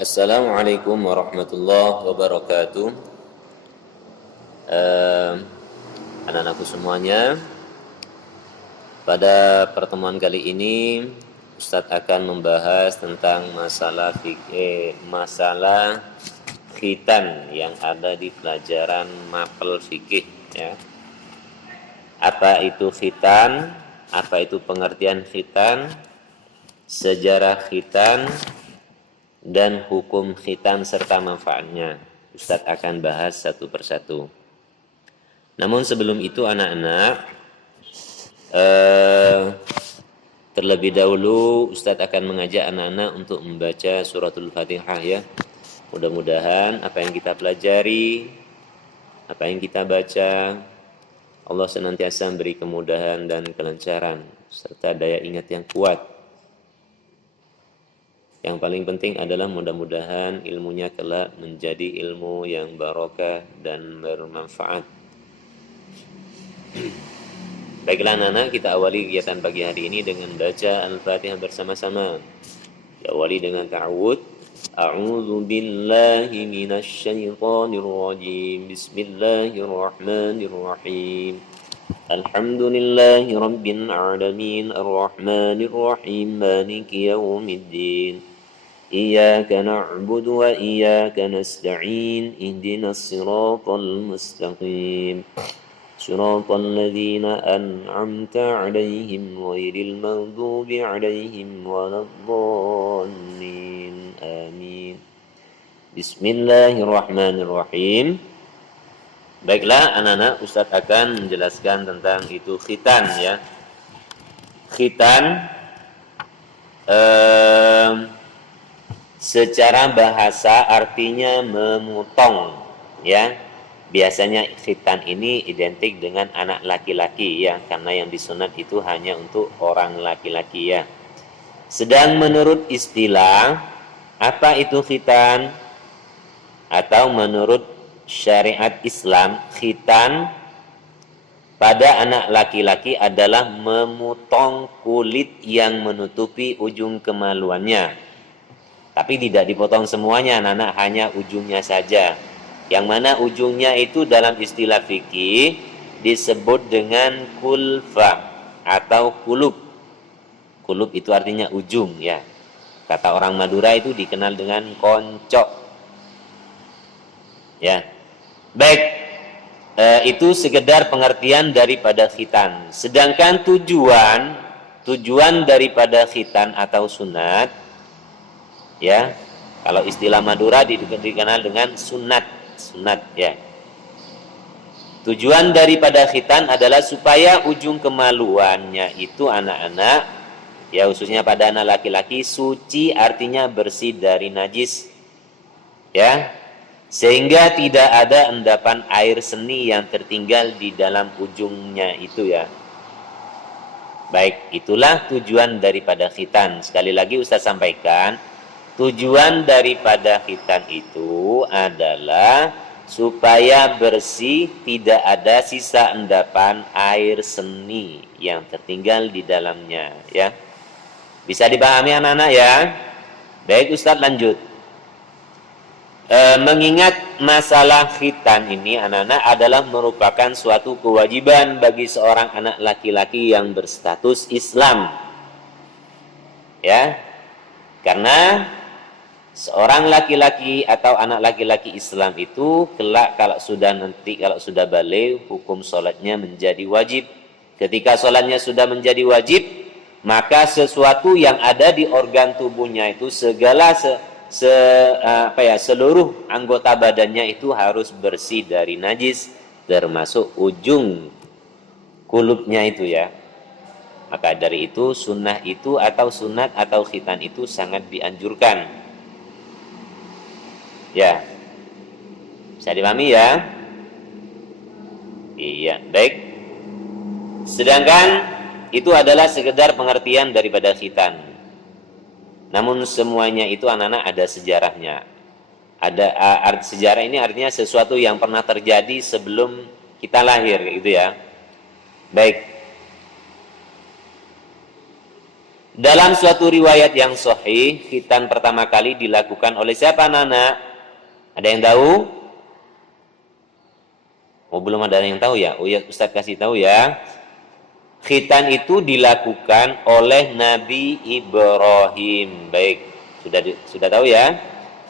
Assalamualaikum warahmatullahi wabarakatuh. Eh, Anak-anakku semuanya, pada pertemuan kali ini Ustadz akan membahas tentang masalah khitan yang ada di pelajaran mapel fikih. Ya. Apa itu khitan? Apa itu pengertian khitan? Sejarah khitan dan hukum khitan serta manfaatnya. Ustadz akan bahas satu persatu. Namun sebelum itu anak-anak, terlebih dahulu Ustadz akan mengajak anak-anak untuk membaca suratul Fatihah ya. Mudah-mudahan apa yang kita pelajari, apa yang kita baca, Allah senantiasa memberi kemudahan dan kelancaran serta daya ingat yang kuat. Yang paling penting adalah mudah-mudahan ilmunya kelak menjadi ilmu yang barokah dan bermanfaat. Baiklah anak-anak, kita awali kegiatan pagi hari ini dengan baca Al-Fatihah bersama-sama. Diawali dengan ta'awud. A'udzu billahi minasy syaithanir rajim. Bismillahirrahmanirrahim. Alhamdulillahi rabbil alamin arrahmanir rahim maliki yaumiddin. Iyyaka na'budu wa iyyaka nasta'in ihdinas siratal mustaqim. صراط الذين أنعمت عليهم غير المغضوب عليهم ولا الضالين آمين. Bismillahirrahmanirrahim. Baiklah anak-anak, Ustadz akan menjelaskan tentang itu khitan ya. Khitan secara bahasa artinya memotong ya. Biasanya khitan ini identik dengan anak laki-laki ya, karena yang disunat itu hanya untuk orang laki-laki ya. Sedang menurut istilah, apa itu khitan? Atau menurut syariat Islam, khitan pada anak laki-laki adalah memotong kulit yang menutupi ujung kemaluannya. Tapi tidak dipotong semuanya, anak-anak, hanya ujungnya saja. Yang mana ujungnya itu dalam istilah fikih disebut dengan kulfa atau kulub. Kulub itu artinya ujung ya. Kata orang Madura itu dikenal dengan koncok. Ya. Baik. Itu sekedar pengertian daripada khitan. Sedangkan tujuan daripada khitan atau sunat ya. Kalau istilah Madura dikenal dengan sunat ya. Tujuan daripada khitan adalah supaya ujung kemaluannya itu anak-anak ya, khususnya pada anak laki-laki, suci artinya bersih dari najis ya, sehingga tidak ada endapan air seni yang tertinggal di dalam ujungnya itu ya. Baik, itulah tujuan daripada khitan. Sekali lagi Ustaz sampaikan, tujuan daripada khitan itu adalah supaya bersih, tidak ada sisa endapan air seni yang tertinggal di dalamnya ya. Bisa dipahami anak-anak ya? Baik, Ustadz lanjut. Mengingat masalah khitan ini anak-anak adalah merupakan suatu kewajiban bagi seorang anak laki-laki yang berstatus Islam ya. Karena seorang laki-laki atau anak laki-laki Islam itu kelak kalau sudah balik, hukum sholatnya menjadi wajib. Ketika sholatnya sudah menjadi wajib, maka sesuatu yang ada di organ tubuhnya itu seluruh anggota badannya itu harus bersih dari najis, termasuk ujung kulubnya itu ya. Maka dari itu sunnah itu atau sunat atau khitan itu sangat dianjurkan. Ya, bisa dipahami ya? Iya, baik. Sedangkan itu adalah sekedar pengertian daripada khitan. Namun semuanya itu anak-anak ada sejarahnya. Sejarah ini artinya sesuatu yang pernah terjadi sebelum kita lahir, gitu ya. Baik. Dalam suatu riwayat yang sahih, khitan pertama kali dilakukan oleh siapa, Nana? Ada yang tahu? Oh, belum ada yang tahu ya? Oh ya, Ustaz kasih tahu ya. Khitan itu dilakukan oleh Nabi Ibrahim. Baik, sudah tahu ya?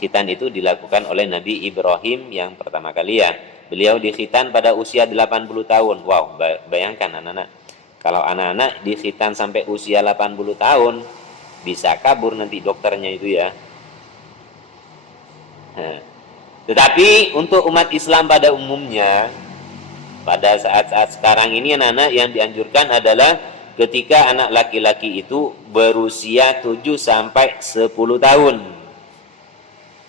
Khitan itu dilakukan oleh Nabi Ibrahim yang pertama kali ya. Beliau dikhitan pada usia 80 tahun. Wow, bayangkan anak-anak. Kalau anak-anak dikhitan sampai usia 80 tahun, bisa kabur nanti dokternya itu ya. Nah, tetapi untuk umat Islam pada umumnya, pada saat-saat sekarang ini anak-anak yang dianjurkan adalah ketika anak laki-laki itu berusia 7 sampai 10 tahun.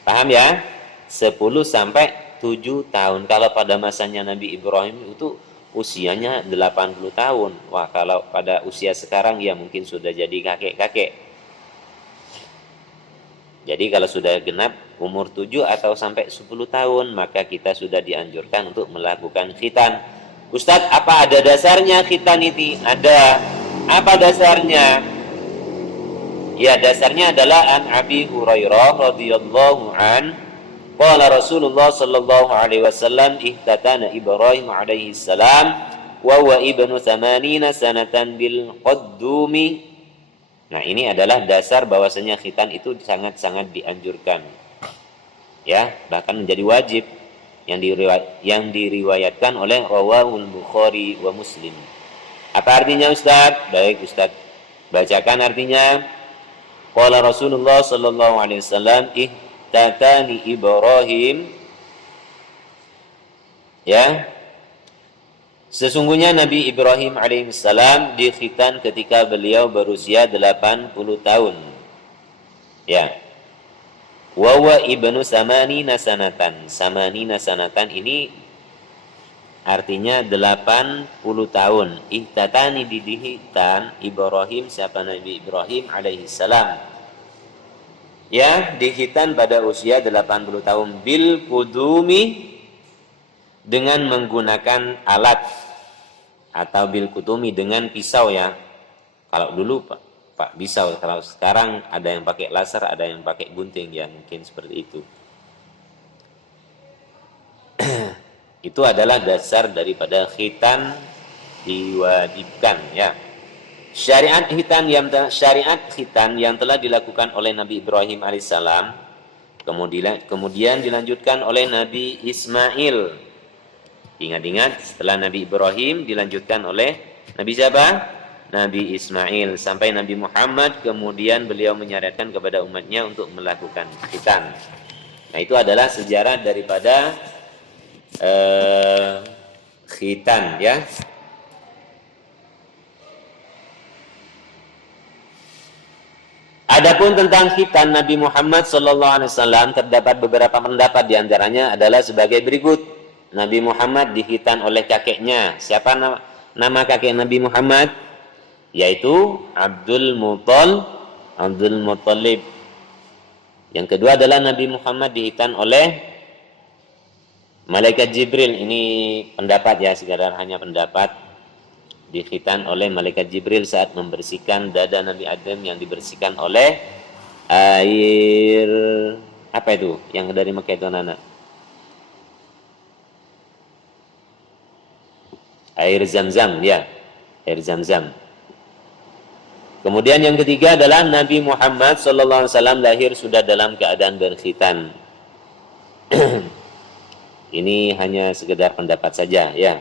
Paham ya? 10 sampai 7 tahun. Kalau pada masanya Nabi Ibrahim itu usianya 80 tahun. Wah, kalau pada usia sekarang ya mungkin sudah jadi kakek-kakek. Jadi kalau sudah genap umur 7 atau sampai 10 tahun, maka kita sudah dianjurkan untuk melakukan khitan. Ustadz, apa ada dasarnya khitan ini? Ada. Apa dasarnya? Ya, dasarnya adalah an Abi Hurairah radhiyallahu an, qala Rasulullah sallallahu alaihi wasallam ihtatana Ibrahim alaihi salam wa huwa ibnu 80 sanatan bil qaddumi. Nah, ini adalah dasar bahwasanya khitan itu sangat-sangat dianjurkan. Ya, bahkan menjadi wajib yang diriwayatkan oleh rawahul Bukhari wa Muslim. Apa artinya, Ustaz? Baik, Ustaz bacakan artinya. Qala Rasulullah sallallahu alaihi wasallam ihtatani Ibrahim. Ya. Sesungguhnya Nabi Ibrahim alaihissalam dikhitan ketika beliau berusia 80 tahun. Ya. Wa huwa ibnu 80 sanatan. 80 sanatan ini artinya 80 tahun. Ihtatani didihitan Ibrahim, siapa Nabi Ibrahim alaihissalam. Ya, dikhitan pada usia 80 tahun bil kudumi, dengan menggunakan alat, atau bil kutumi dengan pisau ya. Kalau dulu Pak pisau, kalau sekarang ada yang pakai laser, ada yang pakai gunting ya, mungkin seperti itu. Itu adalah dasar daripada khitan diwajibkan ya. Syariat khitan yang telah dilakukan oleh Nabi Ibrahim alaihissalam, kemudian dilanjutkan oleh Nabi Ismail. Ingat-ingat, setelah Nabi Ibrahim dilanjutkan oleh Nabi siapa? Nabi Ismail sampai Nabi Muhammad, kemudian beliau menyarankan kepada umatnya untuk melakukan khitan. Nah, itu adalah sejarah daripada khitan ya. Adapun tentang khitan Nabi Muhammad SAW terdapat beberapa pendapat, diantaranya adalah sebagai berikut. Nabi Muhammad dikhitan oleh kakeknya. Siapa nama kakek Nabi Muhammad? Yaitu Abdul Muttalib. Yang kedua adalah Nabi Muhammad dikhitan oleh malaikat Jibril. Ini pendapat ya, sekadar hanya pendapat. Dikhitan oleh malaikat Jibril saat membersihkan dada Nabi Adam yang dibersihkan oleh air apa itu? Yang dari Mekah itu anak-anak. Air Zam-Zam ya, air Zam-Zam. Kemudian yang ketiga adalah Nabi Muhammad SAW lahir sudah dalam keadaan berkhitan. Ini hanya sekedar pendapat saja ya.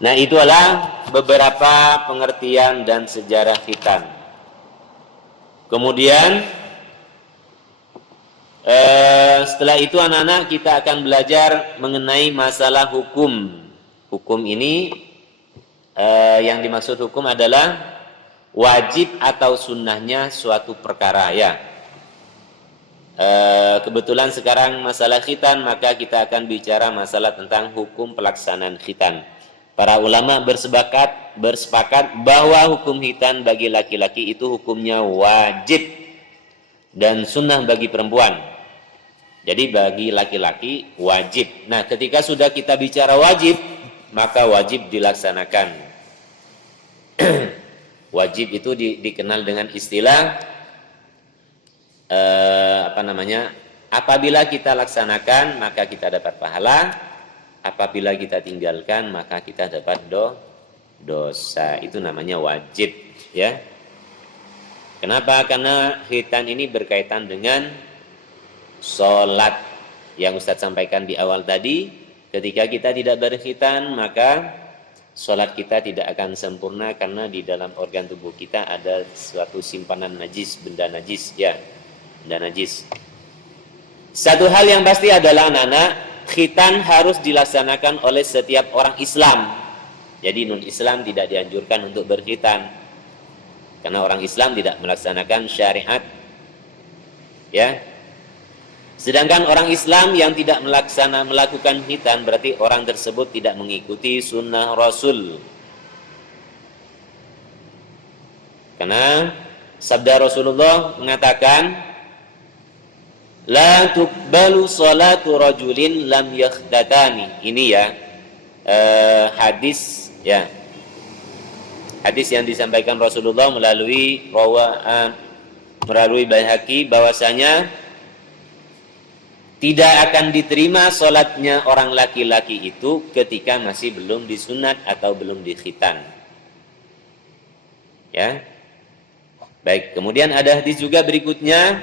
Nah, itu adalah beberapa pengertian dan sejarah khitan. Kemudian setelah itu anak-anak kita akan belajar mengenai masalah hukum. Hukum ini yang dimaksud hukum adalah wajib atau sunnahnya suatu perkara ya. Kebetulan sekarang masalah khitan, maka kita akan bicara masalah tentang hukum pelaksanaan khitan. Para ulama bersepakat bahwa hukum khitan bagi laki-laki itu hukumnya wajib dan sunnah bagi perempuan. Jadi bagi laki-laki wajib. Nah, ketika sudah kita bicara wajib, maka wajib dilaksanakan. Wajib itu dikenal dengan istilah apabila kita laksanakan maka kita dapat pahala, apabila kita tinggalkan maka kita dapat dosa. Itu namanya wajib, ya. Kenapa? Karena khitan ini berkaitan dengan sholat yang Ustadz sampaikan di awal tadi. Ketika kita tidak berkhitan maka sholat kita tidak akan sempurna, karena di dalam organ tubuh kita ada suatu simpanan najis, benda najis, ya, benda najis. Satu hal yang pasti adalah anak-anak, khitan harus dilaksanakan oleh setiap orang Islam. Jadi non-Islam tidak dianjurkan untuk berkhitan, karena orang Islam tidak melaksanakan syariat, ya. Sedangkan orang Islam yang tidak melakukan khitan, berarti orang tersebut tidak mengikuti sunnah Rasul. Karena sabda Rasulullah mengatakan, la tuqbalu salatu rajulin lam yakhdatani. Ini ya, hadis, ya. Hadis yang disampaikan Rasulullah melalui Baihaqi, bahwasanya tidak akan diterima sholatnya orang laki-laki itu ketika masih belum disunat atau belum dikhitan. Ya, baik. Kemudian ada hadis juga berikutnya,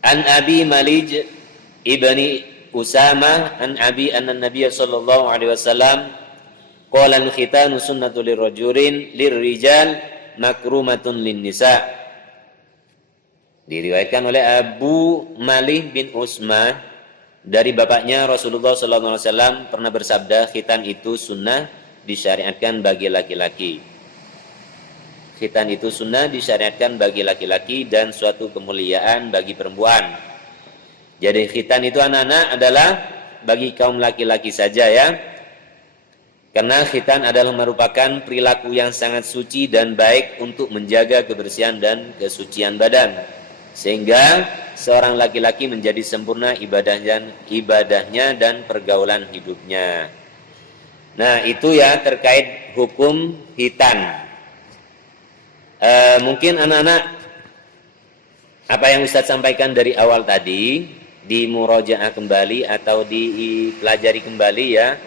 An Abi Malij ibni Usamah an Abi anna Nabiy sallallahu alaihi wasallam qala al-khitanu sunnatu lirrijal makrumatun lin-nisa. Diriwayatkan oleh Abu Malih bin Usmah dari bapaknya, Rasulullah sallallahu alaihi wasallam pernah bersabda, khitan itu sunnah disyariatkan bagi laki-laki. Khitan itu sunnah disyariatkan bagi laki-laki dan suatu kemuliaan bagi perempuan. Jadi khitan itu anak-anak adalah bagi kaum laki-laki saja, ya. Karena khitan adalah merupakan perilaku yang sangat suci dan baik untuk menjaga kebersihan dan kesucian badan, sehingga seorang laki-laki menjadi sempurna ibadahnya dan pergaulan hidupnya. Nah, itu ya terkait hukum khitan. Mungkin anak-anak, apa yang Ustadz sampaikan dari awal tadi di murojaah kembali atau dipelajari kembali, ya,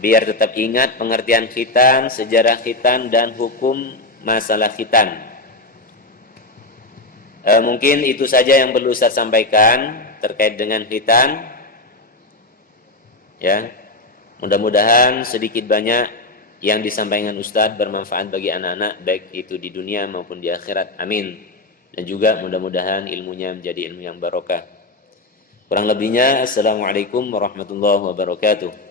biar tetap ingat pengertian khitan, sejarah khitan, dan hukum masalah khitan. Mungkin itu saja yang perlu Ustadz sampaikan terkait dengan khitan, ya. Mudah-mudahan sedikit banyak yang disampaikan Ustadz bermanfaat bagi anak-anak, baik itu di dunia maupun di akhirat. Amin. Dan juga mudah-mudahan ilmunya menjadi ilmu yang barokah. Kurang lebihnya, assalamualaikum warahmatullahi wabarakatuh.